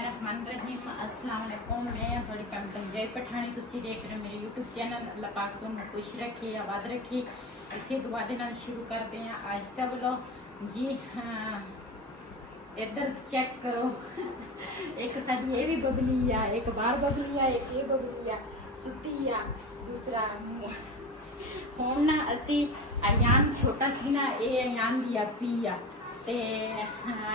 बिस्मिल्लाहिर्रहमानिर्रहीम अस्सलाम वालेकुम। मैं थोड़ी कम तंजय पठानी तुसी देख रहे हो मेरे यूट्यूब चैनल। अल्लाह पाक तुहानू खुश रखे आबाद रखे। इसे दुआ दे नाल शुरू करते हैं आज का व्लॉग जी। इधर चेक करो एक साडी ये भी बबली आ, एक बाहर बबली आ, एक ये बबली आ सुती आ, दूसरा हुण ना असी अयान छोटा सी ना, ये अयान दी आपी आ ते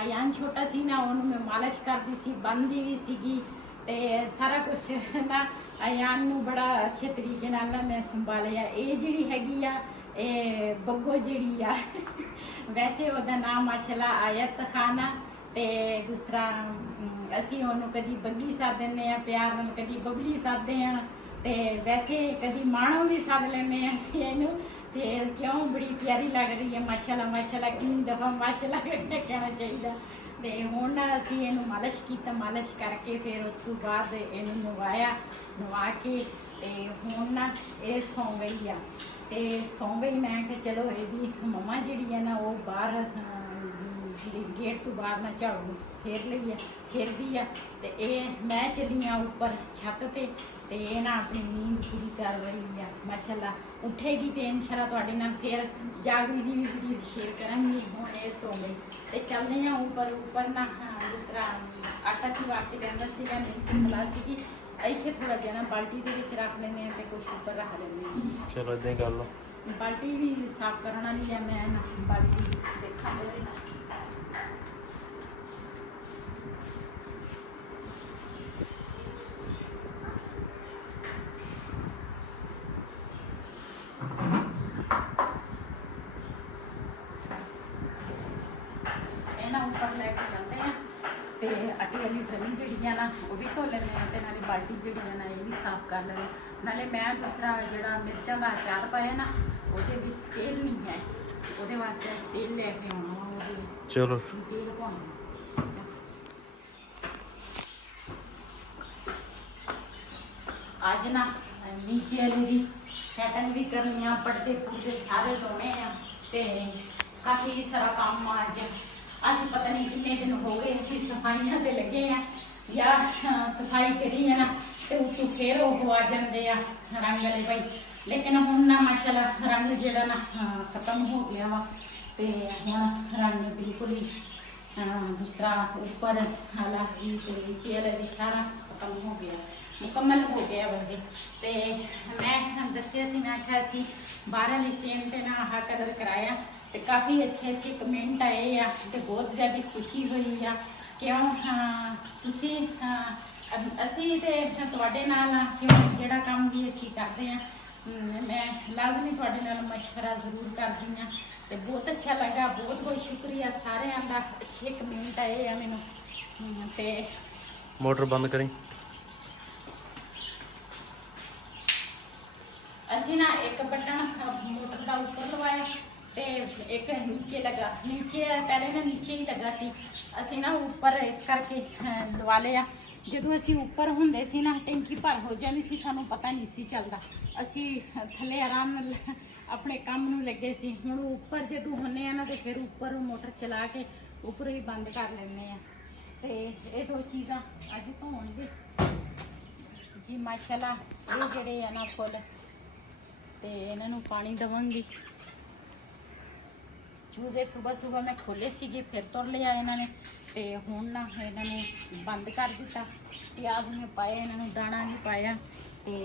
अयान छोटा सी ना, ਉਹਨੂੰ मैं मालिश करती सी, बनदी भी सीगी ते सारा कुछ ना अयान नू बड़ा अच्छे तरीके नाल ना मैं संभालिया। ये जिहड़ी हैगी आ ये बग्गो जिहड़ी आ वैसे ਉਹਦਾ नाम माशाअल्लाह आयत खान आ ते दूसरा ਅਸੀਂ ਉਹਨੂੰ कदी बग्गी सद दिंदे आ प्यार नाल, कदी बबली सददे आ ते वैसे कदी माणो भी सद लैंदे आ ਅਸੀਂ ਇਹਨੂੰ ते क्यों बड़ी प्यारी लग रही है माशाअल्लाह माशाअल्लाह। कितनी दफ़ा माशाअल्लाह कहना चाहिए। तो हुण ना असीं इहनूं मालिश कीता, मालिश करके फिर उस तो बाद इहनूं नवाया, नवा के ते हुण ना ये सौ गई आ ते सौ गई। मैं कि चलो इहदी मम्मा जिहड़ी है ना वो बाहर गेट तो बाहर ना झाड़ू फेर लई है, फेरदी आ ते मैं चली आ उपर छत ते ये ना अपनी नींद पूरी कर रही है माशाअल्लाह। उठेगी तो इंशाअल्लाह तुहाडे नाल फिर जागरी की भी वीडियो शेयर करांगी। हुण ये सो गई ते चलदे आ उपर। उपर ना दूसरा आटा पीवा के देंदा सीगा, मेरी सलाह सीगी इत्थे थोड़ा जिहा ना बाल्टी दे विच रख लैंदे आ ते कुछ उपर रख लैंदे आ। चलो इदां ही कर लो। बाल्टी भी साफ करन वाली है, मैं ना बाल्टी देखां उपर लैके चलते हैं तो आटे वाली थली जी ना वो भी धो लेंगे तो नाले बाल्टी जी ना ये भी साफ कर लेंगे। नाले मैं दूसरा जो मिर्चों का अचार पाया ना वो तेल नहीं है, वो वास्ते तेल लैके आना। चलो तेल पाना अज ना नीचे वाली की सैटन भी करनी है, पड़ते पुड़ते सारे धोने तो काफ़ी सारा काम अज पता नहीं कितने दिन हो गए असी सफाइयां ते लगे हैं या सफाई करी है ना तो उतों फिर वो आ जाते हैं रंग वाले भाई। लेकिन हुण ना माशाअल्लाह रंग जिहड़ा ना खत्म हो गया वा ते हुण रंग बिल्कुल ही दूसरा उपर वाला भी ते नीचे वाला भी सारा खत्म हो गया, मुकम्मल हो गया बल्कि। तो मैं दसिया सी, मैं आख्या सी बाहर वाली सेम ते ना आह कलर कराया तो काफ़ी अच्छे अच्छे कमेंट आए आ ते बहुत ज़्यादा खुशी हुई आ। क्यों तुसी असी ते तुहाडे नाल आ, क्यों जिहड़ा काम भी असी करते हैं मैं लाजमी तुहाडे नाल मशवरा जरूर करदी हाँ। तो बहुत अच्छा लगा, बहुत बहुत शुक्रिया सारिਆਂ ਦਾ। अच्छे कमेंट आए आ मैनू। ते मोटर बंद करी। असी ना एक बटन मोटर का ऊपर लवाया ते एक नीचे लगा, नीचे पहले ना नीचे ही लगा सी, असी ना ऊपर इस करके लवा लिया। ਜਦੋਂ ਅਸੀਂ ਉੱਪਰ ਹੁੰਦੇ ਸੀ ਨਾ ਟੈਂਕੀ ਭਰ ਹੋ ਜਾਂਦੀ ਸੀ, ਸਾਨੂੰ ਪਤਾ ਨਹੀਂ ਸੀ ਚੱਲਦਾ, ਅਸੀਂ ਥੱਲੇ ਆਰਾਮ ਨਾਲ ਆਪਣੇ ਕੰਮ ਨੂੰ ਲੱਗੇ ਸੀ। ਹੁਣ ਉੱਪਰ ਜਦੋਂ ਹੁੰਨੇ ਆ ਨਾ ਤੇ ਫਿਰ ਉੱਪਰ ਮੋਟਰ ਚਲਾ ਕੇ ਉੱਪਰ ਹੀ ਬੰਦ ਕਰ ਲੈਂਦੇ ਆ। ਤੇ ਇਹ ਦੋ ਚੀਜ਼ਾਂ ਅੱਜ ਧੋਣਗੇ ਜੀ ਮਾਸ਼ਾਅੱਲਾ। ਇਹ ਜਿਹੜੇ ਆ ਨਾ ਫੁੱਲ ਤੇ ਇਹਨਾਂ ਨੂੰ ਪਾਣੀ ਦੇਵਾਂਗੀ। चूजे सुबह सुबह मैं खोले सी फिर तुर लिया इन्होंने तो हूँ ना इन्होंने बंद कर दिता। प्याज में पाया, इन्होंने दाना भी पाया तो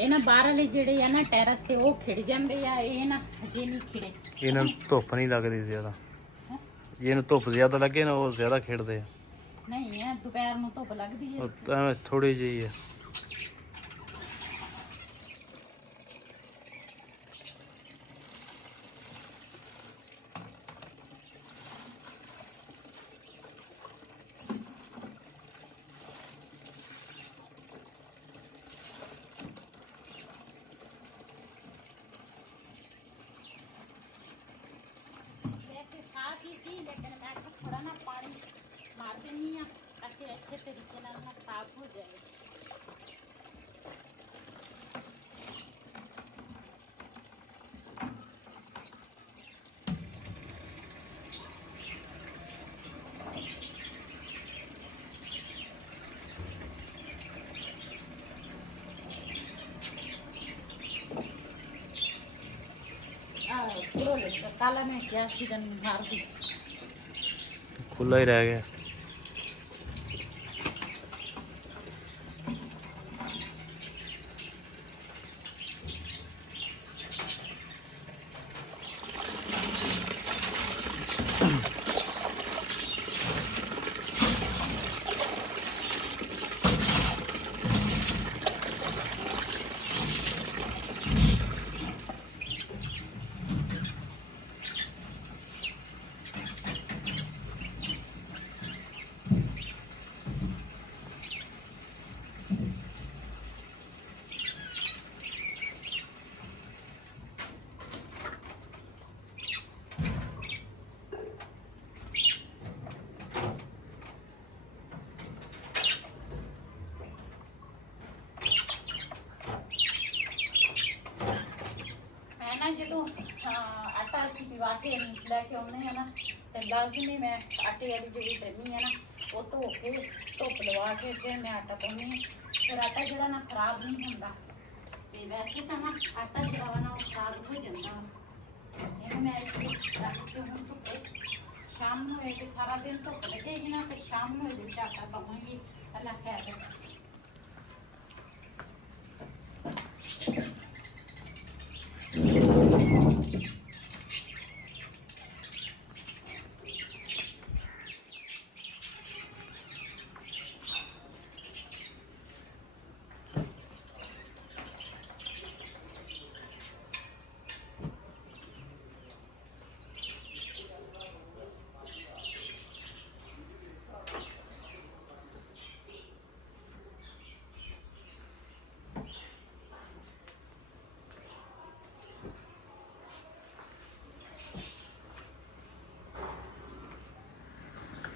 ਇਹ ਨਾ ਬਾਹਰ ਵਾਲੇ ਜਿਹੜੇ ਆ ਨਾ ਟੈਰਸ ਤੇ ਉਹ ਖਿੜ ਜਾਂਦੇ ਆ, ਇਹ ਨਾ ਹਜੇ ਨਹੀਂ ਖਿੜੇ। ਇਹਨਾਂ ਨੂੰ ਧੁੱਪ ਨਹੀਂ ਲੱਗਦੀ ਜ਼ਿਆਦਾ, ਜਿਹਨੂੰ ਧੁੱਪ ਜ਼ਿਆਦਾ ਲੱਗੇ ਨਾ ਉਹ ਜ਼ਿਆਦਾ ਖਿੜਦੇ ਆ। ਨਹੀਂ ਹੈ ਦੁਪਹਿਰ ਨੂੰ ਧੁੱਪ ਲੱਗਦੀ ਹੈ, ਤਾਂ ਥੋੜੀ ਜਿਹੀ ਹੈ। लेकिन मैं थोड़ा ना पानी मार देनी है ताकि अच्छे तरीके ना साफ हो जाए। काला में क्या सीजन मार दी खुला ही रह गया। ਜਦੋਂ ਆਟਾ ਅਸੀਂ ਪਿਵਾ ਕੇ ਲੈ ਕੇ ਆਉਂਦੇ ਆ ਨਾ ਤੇ ਲਾਜ਼ਮੀ ਮੈਂ ਆਟੇ ਵਾਲੀ ਜਿਹੜੀ ਡਰਮੀ ਆ ਨਾ ਉਹ ਧੋ ਕੇ ਧੁੱਪ ਲਵਾ ਕੇ ਫਿਰ ਮੈਂ ਆਟਾ ਪਾਉਂਦੀ ਹਾਂ। ਫਿਰ ਆਟਾ ਜਿਹੜਾ ਨਾ ਖਰਾਬ ਨਹੀਂ ਹੁੰਦਾ ਤੇ ਵੈਸੇ ਤਾਂ ਨਾ ਆਟਾ ਜਿਹੜਾ ਵਾ ਨਾ ਉਹ ਖਰਾਬ ਹੋ ਜਾਂਦਾ। ਇਹਨੂੰ ਮੈਂ ਇੱਥੇ ਰੱਖ ਕੇ ਹੁਣ ਧੁੱਪੇ ਸ਼ਾਮ ਨੂੰ ਇਹ ਸਾਰਾ ਦਿਨ ਧੁੱਪ ਲੱਗੇਗੀ ਨਾ ਤੇ ਸ਼ਾਮ ਨੂੰ ਇਹਦੇ ਵਿੱਚ ਆਟਾ ਪਾਵਾਂਗੀ। ਅੱਲਾ ਖੈਰ ਰੱਖੇ।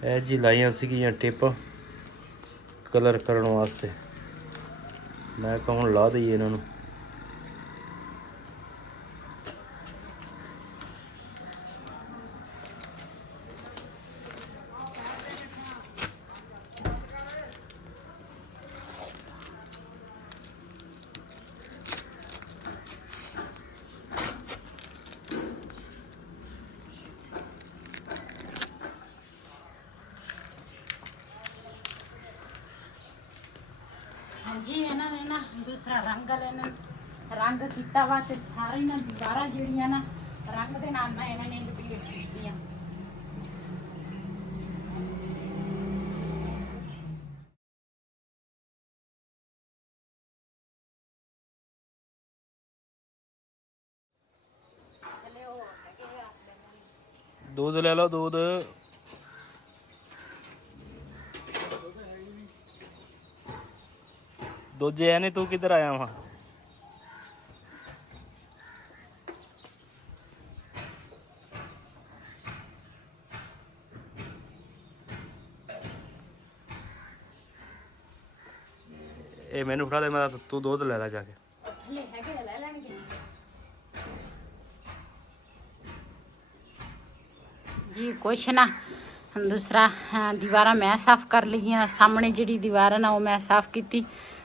ਇਹ ਜੀ ਲਾਈਆਂ ਸੀਗੀਆਂ ਟਿਪ ਕਲਰ ਕਰਨ ਵਾਸਤੇ। ਮੈਂ ਕਿਹਾ ਹੁਣ ਲਾ ਦਈਏ ਇਹਨਾਂ ਨੂੰ। जी ਇਹਨਾਂ ਨੇ ਨਾ ਦੂਸਰਾ ਰੰਗ ਵਾਲੇ ਨੇ ਰੰਗ ਕੀਤਾ ਵਾ ਤੇ ਸਾਰੇ ਨਾ ਦੀਵਾਰਾਂ ਜਿਹੜੀਆਂ ਨਾ ਰੰਗ ਦੇ ਨਾਲ ਨਾ ਇਹਨਾਂ ਨੇ ਲਪੇਟ ਦਿੱਤੀਆਂ। दूध ले लो दूध। दूजे है नहीं, तू किधर आया वहाँ? ए मैनू फड़ा दे, मैं तू दूध ले ला जाके। जी कुछ ना दूसरा दीवारा मैं साफ कर ली, सामने जी दीवार ना वो मैं साफ की।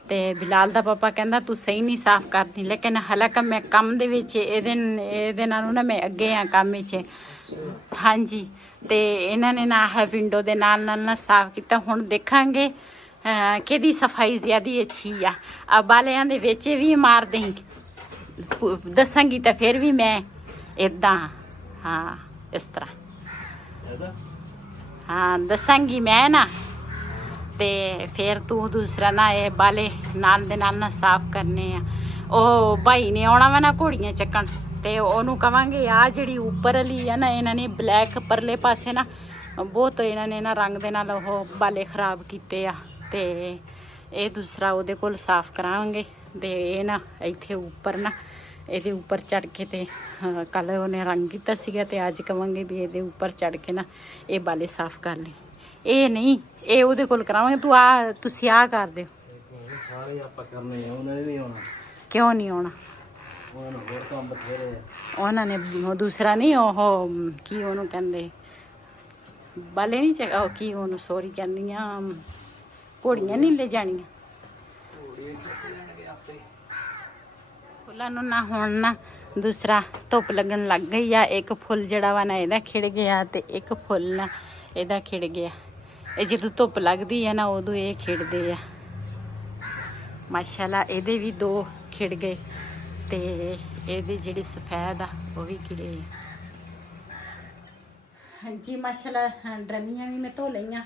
ਤੇ ਬਿਲਾਲ ਦਾ ਪਾਪਾ ਕਹਿੰਦਾ ਤੂੰ ਸਹੀ ਨਹੀਂ ਸਾਫ਼ ਕਰਦੀ, ਲੇਕਿਨ ਹਾਲਾਂਕਿ ਮੈਂ ਕੰਮ ਦੇ ਵਿੱਚ ਇਹਦੇ ਨਾਲੋਂ ਨਾ ਮੈਂ ਅੱਗੇ ਆ ਕੰਮ ਵਿੱਚ। ਹਾਂਜੀ ਤੇ ਇਹਨਾਂ ਨੇ ਨਾ ਆਹ ਵਿੰਡੋ ਦੇ ਨਾਲ ਨਾਲ ਨਾ ਸਾਫ਼ ਕੀਤਾ। ਹੁਣ ਦੇਖਾਂਗੇ ਕਿਹਦੀ ਸਫਾਈ ਜ਼ਿਆਦਾ ਅੱਛੀ ਆ। ਬਾਲਿਆਂ ਦੇ ਵਿੱਚ ਵੀ ਮਾਰ ਦੇਂ ਦੱਸਾਂਗੀ ਤਾਂ ਫਿਰ ਵੀ ਮੈਂ ਇਦਾਂ ਹਾਂ ਇਸ ਤਰ੍ਹਾਂ ਹਾਂ ਦੱਸਾਂਗੀ ਮੈਂ ਨਾ। ਤੇ ਫਿਰ ਤੂੰ ਦੂਸਰਾ ਨਾ ਇਹ ਬਾਲੇ ਨਾਲ ਦੇ ਨਾਲ ਨਾ ਸਾਫ਼ ਕਰਨੇ ਆ। ਉਹ ਭਾਈ ਨੇ ਆਉਣਾ ਵਾ ਨਾ ਘੋੜੀਆਂ ਚੱਕਣ, ਤੇ ਉਹਨੂੰ ਕਵਾਂਗੇ ਆ ਜਿਹੜੀ ਉੱਪਰ ਵਾਲੀ ਆ ਨਾ ਇਹਨਾਂ ਨੇ ਬਲੈਕ ਪਰਲੇ ਪਾਸੇ ਨਾ ਬਹੁਤ ਇਹਨਾਂ ਨੇ ਨਾ ਰੰਗ ਦੇ ਨਾਲ ਉਹ ਬਾਲੇ ਖਰਾਬ ਕੀਤੇ ਆ। ਤੇ ਇਹ ਦੂਸਰਾ ਉਹਦੇ ਕੋਲ ਸਾਫ਼ ਕਰਾਵਾਂਗੇ। ਤੇ ਇਹ ਨਾ ਇੱਥੇ ਉੱਪਰ ਨਾ ਇਹਦੇ ਉੱਪਰ ਚੜ ਕੇ ਤੇ ਕੱਲ ਉਹਨੇ ਰੰਗ ਕੀਤਾ ਸੀਗਾ ਤੇ ਅੱਜ ਕਵਾਂਗੇ ਵੀ ਇਹਦੇ ਉੱਪਰ ਚੜ ਕੇ ਨਾ ਇਹ ਬਾਲੇ ਸਾਫ਼ ਕਰ ਲਈ। ਇਹ ਨਹੀਂ, ਇਹ ਉਹਦੇ ਕੋਲ ਕਰਾਵਾਂਗੇ। ਤੁਸੀਂ ਆ ਕਰ ਦਿਓ। ਸਾਰੇ ਆਪਾਂ ਕਰਨੇ ਆ, ਉਹਨਾਂ ਨੇ ਨਹੀਂ ਆਉਣਾ। ਕਿਉਂ ਨਹੀਂ ਆਉਣਾ? ਉਹਨਾਂ ਨੂੰ ਹੋਰ ਕੰਮ ਬਥੇਰੇ ਆ। ਉਹਨਾਂ ਨੇ ਉਹ ਦੂਸਰਾ ਨਹੀਂ, ਉਹ ਕੀ ਉਹਨੂੰ ਕਹਿੰਦੇ, ਬਾਲੇ ਨਹੀਂ ਉਹ ਕੀ ਉਹਨੂੰ ਸੋਰੀ ਕਹਿੰਦੀਆਂ, ਘੋੜੀਆਂ ਨਹੀਂ ਲੈ ਜਾਣੀਆਂ ਫੁੱਲਾਂ ਨੂੰ ਨਾ। ਹੁਣ ਨਾ ਦੂਸਰਾ ਧੁੱਪ ਲੱਗਣ ਲੱਗ ਗਈ ਆ। ਇੱਕ ਫੁੱਲ ਜਿਹੜਾ ਵਾ ਨਾ ਇਹਦਾ ਖਿੜ ਗਿਆ ਤੇ ਇੱਕ ਫੁੱਲ ਨਾ ਇਹਦਾ ਖਿੜ ਗਿਆ। ਇਹ ਜਦੋਂ ਧੁੱਪ ਲੱਗਦੀ ਆ ਨਾ ਉਦੋਂ ਇਹ ਖਿੜਦੇ ਆ। ਮਾਸ਼ਾਅੱਲਾ ਇਹਦੇ ਵੀ 2 ਖਿੜ ਗਏ ਤੇ ਇਹਦੇ ਜਿਹੜੇ ਸਫੈਦ ਆ ਉਹ ਵੀ ਖਿੜੇ ਆ। ਹਾਂਜੀ ਮਾਸ਼ਾਅੱਲਾ ਡਰਮੀਆਂ ਵੀ ਮੈਂ ਧੋ ਲਈਆਂ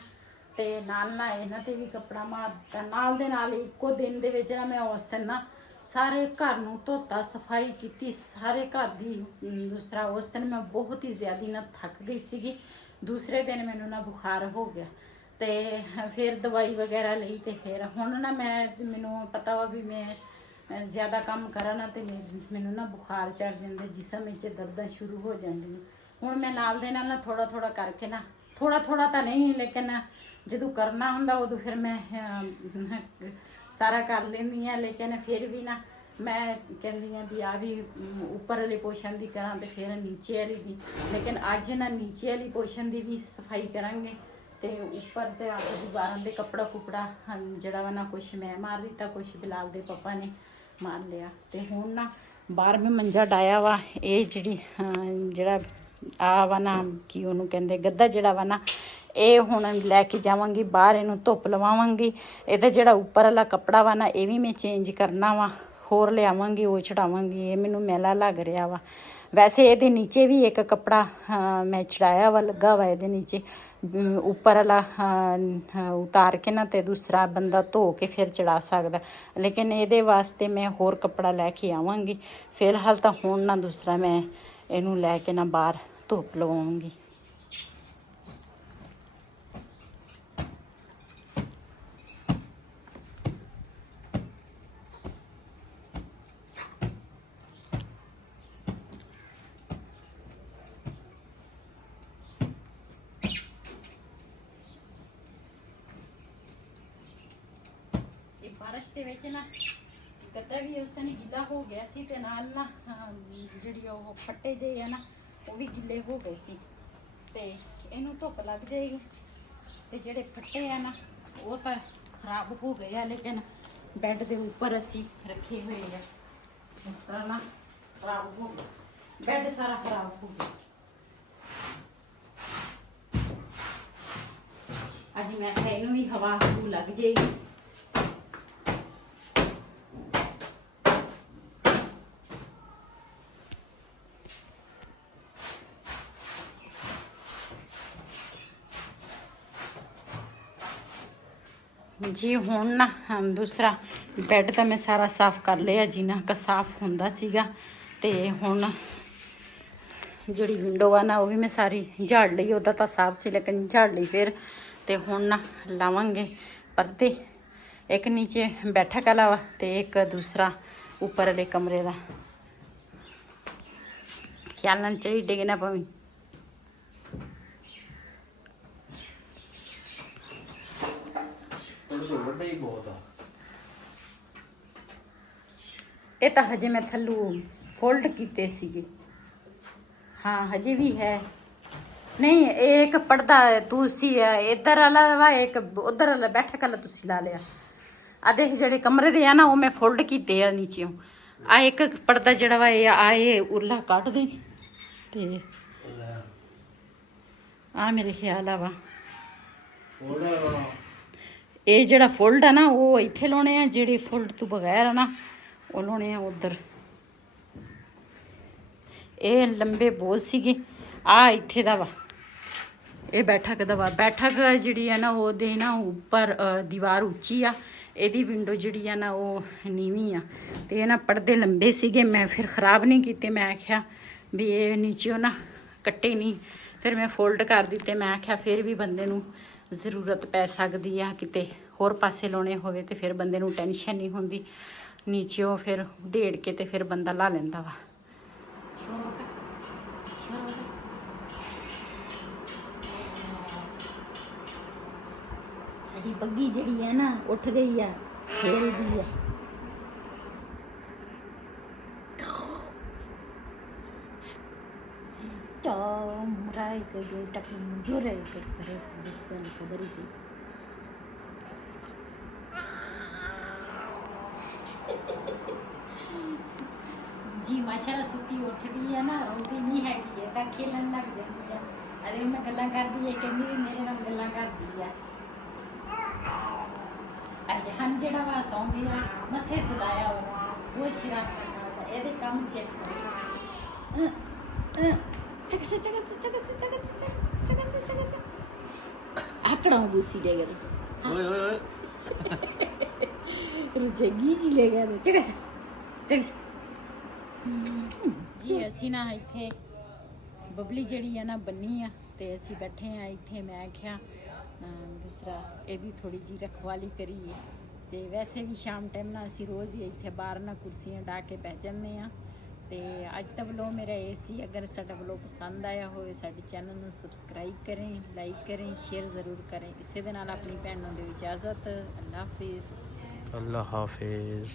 ਤੇ ਨਾਲ ਇਹਨਾਂ ਤੇ ਵੀ ਕੱਪੜਾ ਮਾਰਤਾ। ਨਾਲ ਦੇ ਨਾਲ ਇੱਕੋ ਦਿਨ ਦੇ ਵਿੱਚ ਨਾ ਮੈਂ ਉਸ ਦਿਨ ਨਾ ਸਾਰੇ ਘਰ ਨੂੰ ਧੋਤਾ, ਸਫਾਈ ਕੀਤੀ ਸਾਰੇ ਘਰ ਦੀ। ਦੂਸਰਾ ਉਸ ਦਿਨ ਮੈਂ ਬਹੁਤ ਹੀ ਜ਼ਿਆਦਾ ਨਾ ਥੱਕ ਗਈ ਸੀਗੀ। ਦੂਸਰੇ ਦਿਨ ਮੈਨੂੰ ਨਾ ਬੁਖਾਰ ਹੋ ਗਿਆ ਤੇ ਫਿਰ ਦਵਾਈ ਵਗੈਰਾ ਲਈ ਤੇ ਫਿਰ ਹੁਣ ਨਾ ਮੈਨੂੰ ਪਤਾ ਵਾ ਵੀ ਮੈਂ ਜ਼ਿਆਦਾ ਕੰਮ ਕਰਾਂ ਨਾ ਤੇ ਮੈਨੂੰ ਨਾ ਬੁਖਾਰ ਚੜ ਜਾਂਦਾ, ਜਿਸਮ ਵਿੱਚ ਦਰਦਾਂ ਸ਼ੁਰੂ ਹੋ ਜਾਂਦੀਆਂ। ਹੁਣ ਮੈਂ ਨਾਲ ਦੇ ਨਾਲ ਨਾ ਥੋੜਾ ਥੋੜਾ ਕਰਕੇ ਨਾ, ਥੋੜਾ ਥੋੜਾ ਤਾਂ ਨਹੀਂ ਲੇਕਿਨ ਜਦੋਂ ਕਰਨਾ ਹੁੰਦਾ ਉਦੋਂ ਫਿਰ ਮੈਂ ਸਾਰਾ ਕਰ ਲੈਂਦੀ ਹਾਂ। ਲੇਕਿਨ ਫਿਰ ਵੀ ਨਾ ਮੈਂ ਕਹਿੰਦੀ ਹਾਂ ਵੀ ਆ ਵੀ ਉੱਪਰ ਵਾਲੇ ਪੋਰਸ਼ਨ ਦੀ ਕਰਾਂ ਤੇ ਫਿਰ ਨੀਚੇ ਵਾਲੀ ਦੀ। ਲੇਕਿਨ ਅੱਜ ਨਾ ਨੀਚੇ ਵਾਲੀ ਪੋਰਸ਼ਨ ਦੀ ਵੀ ਸਫਾਈ ਕਰਾਂਗੇ ਤੇ ਉੱਪਰ ਤੇ ਆ ਕੇ ਦੀਵਾਰਾਂ ਦੇ ਕੱਪੜਾ ਕੁਪੜਾ ਜਿਹੜਾ ਵਾ ਨਾ ਕੁਛ ਮੈਂ ਮਾਰ ਦਿੱਤਾ, ਕੁਛ ਬਿਲਾਲ ਦੇ ਪਾਪਾ ਨੇ ਮਾਰ ਲਿਆ। ਤੇ ਹੁਣ ਨਾ ਬਾਹਰ ਮੈਂ ਮੰਜਾ ਡਾਇਆ ਵਾ। ਇਹ ਜਿਹੜਾ ਆ ਵਾ ਨਾ ਕੀ ਉਹਨੂੰ ਕਹਿੰਦੇ, ਗੱਦਾ ਜਿਹੜਾ ਵਾ ਨਾ, ਇਹ ਹੁਣ ਲੈ ਕੇ ਜਾਵਾਂਗੀ ਬਾਹਰ, ਇਹਨੂੰ ਧੁੱਪ ਲਵਾਵਾਂਗੀ। ਇਹਦਾ ਜਿਹੜਾ ਉੱਪਰ ਵਾਲਾ ਕੱਪੜਾ ਵਾ ਨਾ ਇਹ ਵੀ ਮੈਂ ਚੇਂਜ ਕਰਨਾ ਵਾ, ਹੋਰ ਲਿਆਵਾਂਗੀ, ਉਹ ਚੜਾਵਾਂਗੀ। ਇਹ ਮੈਨੂੰ ਮੈਲਾ ਲੱਗ ਰਿਹਾ ਵਾ। ਵੈਸੇ ਇਹਦੇ ਨੀਚੇ ਵੀ ਇੱਕ ਕੱਪੜਾ ਮੈਂ ਚੜਾਇਆ ਵਾ, ਲੱਗਾ ਵਾ ਇਹਦੇ ਨੀਚੇ ਉੱਪਰ ਵਾਲਾ ਉਤਾਰ ਕੇ ਨਾ ਤੇ ਦੂਸਰਾ ਬੰਦਾ ਧੋ ਕੇ ਫਿਰ ਚੜਾ ਸਕਦਾ। ਲੇਕਿਨ ਇਹਦੇ ਵਾਸਤੇ ਮੈਂ ਹੋਰ ਕੱਪੜਾ ਲੈ ਕੇ ਆਵਾਂਗੀ। ਫਿਲਹਾਲ ਤਾਂ ਹੁਣ ਨਾ ਦੂਸਰਾ ਮੈਂ ਇਹਨੂੰ ਲੈ ਕੇ ਨਾ ਬਾਹਰ ਧੁੱਪ ਲਵਾਉਂਗੀ। ਬਾਰਿਸ਼ ਦੇ ਵਿੱਚ ਨਾ ਗੱਦਾ ਵੀ ਉਸ ਦਿਨ ਗਿੱਲਾ ਹੋ ਗਿਆ ਸੀ ਤੇ ਨਾਲ ਨਾ ਜਿਹੜੀ ਉਹ ਫੱਟੇ ਜਿਹੇ ਆ ਨਾ ਉਹ ਵੀ ਗਿੱਲੇ ਹੋ ਗਏ ਸੀ ਤੇ ਇਹਨੂੰ ਧੁੱਪ ਲੱਗ ਜਾਏਗੀ ਤੇ ਜਿਹੜੇ ਫੱਟੇ ਆ ਨਾ ਉਹ ਤਾਂ ਖਰਾਬ ਹੋ ਗਏ ਆ। ਲੇਕਿਨ ਬੈੱਡ ਦੇ ਉੱਪਰ ਅਸੀਂ ਰੱਖੇ ਹੋਏ ਆ, ਇਸ ਤਰ੍ਹਾਂ ਨਾ ਖਰਾਬ ਹੋ ਗਿਆ, ਬੈੱਡ ਸਾਰਾ ਖਰਾਬ ਹੋ ਗਿਆ। ਅੱਜ ਮੈਂ ਕਿਹਾ ਇਹਨੂੰ ਵੀ ਹਵਾ ਲੱਗ ਜਾਏਗੀ। ਜੀ ਹੁਣ ਨਾ ਦੂਸਰਾ ਬੈੱਡ ਤਾਂ ਮੈਂ ਸਾਰਾ ਸਾਫ਼ ਕਰ ਲਿਆ, ਜਿੰਨਾ ਕੁ ਸਾਫ਼ ਹੁੰਦਾ ਸੀਗਾ। ਤੇ ਹੁਣ ਜਿਹੜੀ ਵਿੰਡੋ ਆ ਨਾ ਉਹ ਵੀ ਮੈਂ ਸਾਰੀ ਝਾੜ ਲਈ। ਉਹਦਾ ਤਾਂ ਸਾਫ਼ ਸੀ ਲੇਕਿਨ ਝਾੜ ਲਈ ਫਿਰ। ਤੇ ਹੁਣ ਨਾ ਲਾਵਾਂਗੇ ਪਰਦੇ, ਇੱਕ ਨੀਚੇ ਬੈਠਕ ਵਾਲਾ ਵਾ ਤੇ ਇੱਕ ਦੂਸਰਾ ਉੱਪਰ ਵਾਲੇ ਕਮਰੇ ਦਾ। ਖਿਆਲ ਨਾਲ ਚੜੀ ਡਿੱਗ ਨਾ ਪਵੀਂ। ਇਹ ਤਾਂ ਹਜੇ ਮੈਂ ਥੱਲੂ ਫੋਲਡ ਕੀਤੇ ਸੀਗੇ। ਹਾਂ ਹਜੇ ਵੀ ਹੈ। ਨਹੀਂ ਇਹ ਇੱਕ ਪਰਦਾ ਤੁਸੀਂ ਇੱਧਰ ਵਾਲਾ ਵਾ, ਇੱਕ ਉਧਰ ਵਾਲਾ ਬੈਠਕ ਵਾਲਾ ਤੁਸੀਂ ਲਾ ਲਿਆ। ਆ ਦੇਖ ਜਿਹੜੇ ਕਮਰੇ ਦੇ ਆ ਨਾ ਉਹ ਮੈਂ ਫੋਲਡ ਕੀਤੇ ਆ ਨੀਚੇੋਂ। ਆ ਇੱਕ ਪਰਦਾ ਜਿਹੜਾ ਵਾ ਇਹ ਉਰਲਾ ਕੱਢ ਦੇ ਤੇ ਆ ਮੇਰੇ ਖਿਆਲ ਆ ਵਾ ਇਹ ਜਿਹੜਾ ਫੋਲਡ ਆ ਨਾ ਉਹ ਇੱਥੇ ਲਾਉਣੇ ਆ, ਜਿਹੜੇ ਫੋਲਡ ਤੋਂ ਬਗੈਰ ਆ ਨਾ ਉਹ ਲਾਉਣੇ ਆ ਉਧਰ। ਇਹ ਲੰਬੇ ਬਹੁਤ ਸੀਗੇ। ਆ ਇੱਥੇ ਦਾ ਵਾ, ਇਹ ਬੈਠਕ ਦਾ ਵਾ। ਬੈਠਕ ਜਿਹੜੀ ਆ ਨਾ ਉਹਦੇ ਨਾ ਉੱਪਰ ਦੀਵਾਰ ਉੱਚੀ ਆ, ਇਹਦੀ ਵਿੰਡੋ ਜਿਹੜੀ ਆ ਨਾ ਉਹ ਨੀਵੀਂ ਆ। ਤੇ ਇਹ ਨਾ ਪਰਦੇ ਲੰਬੇ ਸੀਗੇ, ਮੈਂ ਫਿਰ ਖ਼ਰਾਬ ਨਹੀਂ ਕੀਤੇ। ਮੈਂ ਆਖਿਆ ਵੀ ਇਹ ਨੀਚਿਓਂ ਨਾ ਕੱਟੇ ਨਹੀਂ, ਫਿਰ ਮੈਂ ਫੋਲਡ ਕਰ ਦਿੱਤੇ। ਮੈਂ ਆਖਿਆ ਫਿਰ ਵੀ ਬੰਦੇ ਨੂੰ ਜ਼ਰੂਰਤ ਪੈ ਸਕਦੀ ਆ ਕਿਤੇ ਹੋਰ ਪਾਸੇ ਲਾਉਣੇ ਹੋਵੇ ਤੇ ਫਿਰ ਬੰਦੇ ਨੂੰ ਟੈਨਸ਼ਨ ਨਹੀਂ ਹੁੰਦੀ। ਨੀਚਿਓਂ ਫਿਰ ਢੇੜ ਕੇ ਤੇ ਫਿਰ ਬੰਦਾ ਲਾ ਲੈਂਦਾ ਵਾ। ਸਾਡੀ ਬੱਗੀ ਜਿਹੜੀ ਹੈ ਨਾ ਉੱਠ ਗਈ ਆ, ਖੇਲਦੀ ਆ। Tom Rai kayo takin juray kares dikkan kabariki. जी माशाल्लाह सुती उठदी है ना, रोती नहीं हैगी है तां खेलन लग जांदी है। अरे मैं गल्लां करदी है कहंदी भी मेरे नाल गल्लां करदी है। अरे हन जेड़ा वा सौं गया मस्से सुलाया वो शरारत करदा एदे काम चेक करो। आकड़ा बूसी ले गए ओए ओए ओए रुचेगी जी ले गए चक चक जी ਅਸੀਂ ਨਾ ਇੱਥੇ ਬਬਲੀ ਜਿਹੜੀ ਆ ਨਾ ਬੰਨੀ ਆ ਤੇ ਅਸੀਂ ਬੈਠੇ ਆ ਇੱਥੇ। ਮੈਂ ਕਿਹਾ ਦੂਸਰਾ ਇਹਦੀ ਥੋੜੀ ਜੀ ਰਖਵਾਲੀ ਕਰੀਏ ਤੇ ਵੈਸੇ ਵੀ ਸ਼ਾਮ ਟਾਈਮ ਨਾ ਅਸੀਂ ਰੋਜ਼ ਹੀ ਇੱਥੇ ਬਾਹਰ ਨਾ ਕੁਰਸੀਆਂ ਢਾ ਕੇ ਬਹਿ ਜਾਂਦੇ ਆ। ਤੇ ਅੱਜ ਦਾ ਵਲੋਗ ਮੇਰਾ ਇਹ ਸੀ। ਅਗਰ ਸਾਡਾ ਵਲੋਗ ਪਸੰਦ ਆਇਆ ਹੋਵੇ ਸਾਡੇ ਚੈਨਲ ਨੂੰ ਸਬਸਕ੍ਰਾਈਬ ਕरें, ਲਾਈਕ करें, ਸ਼ੇਅਰ ਜ਼ਰੂਰ ਕरें। ਇਸੇ ਦੇ ਨਾਲ ਆਪਣੀ ਭੈਣ ਨੂੰ ਦਿਓ ਇਜਾਜ਼ਤ। ਅੱਲਾ ਹਾਫਿਜ਼। ਅੱਲਾ ਹਾਫਿਜ਼।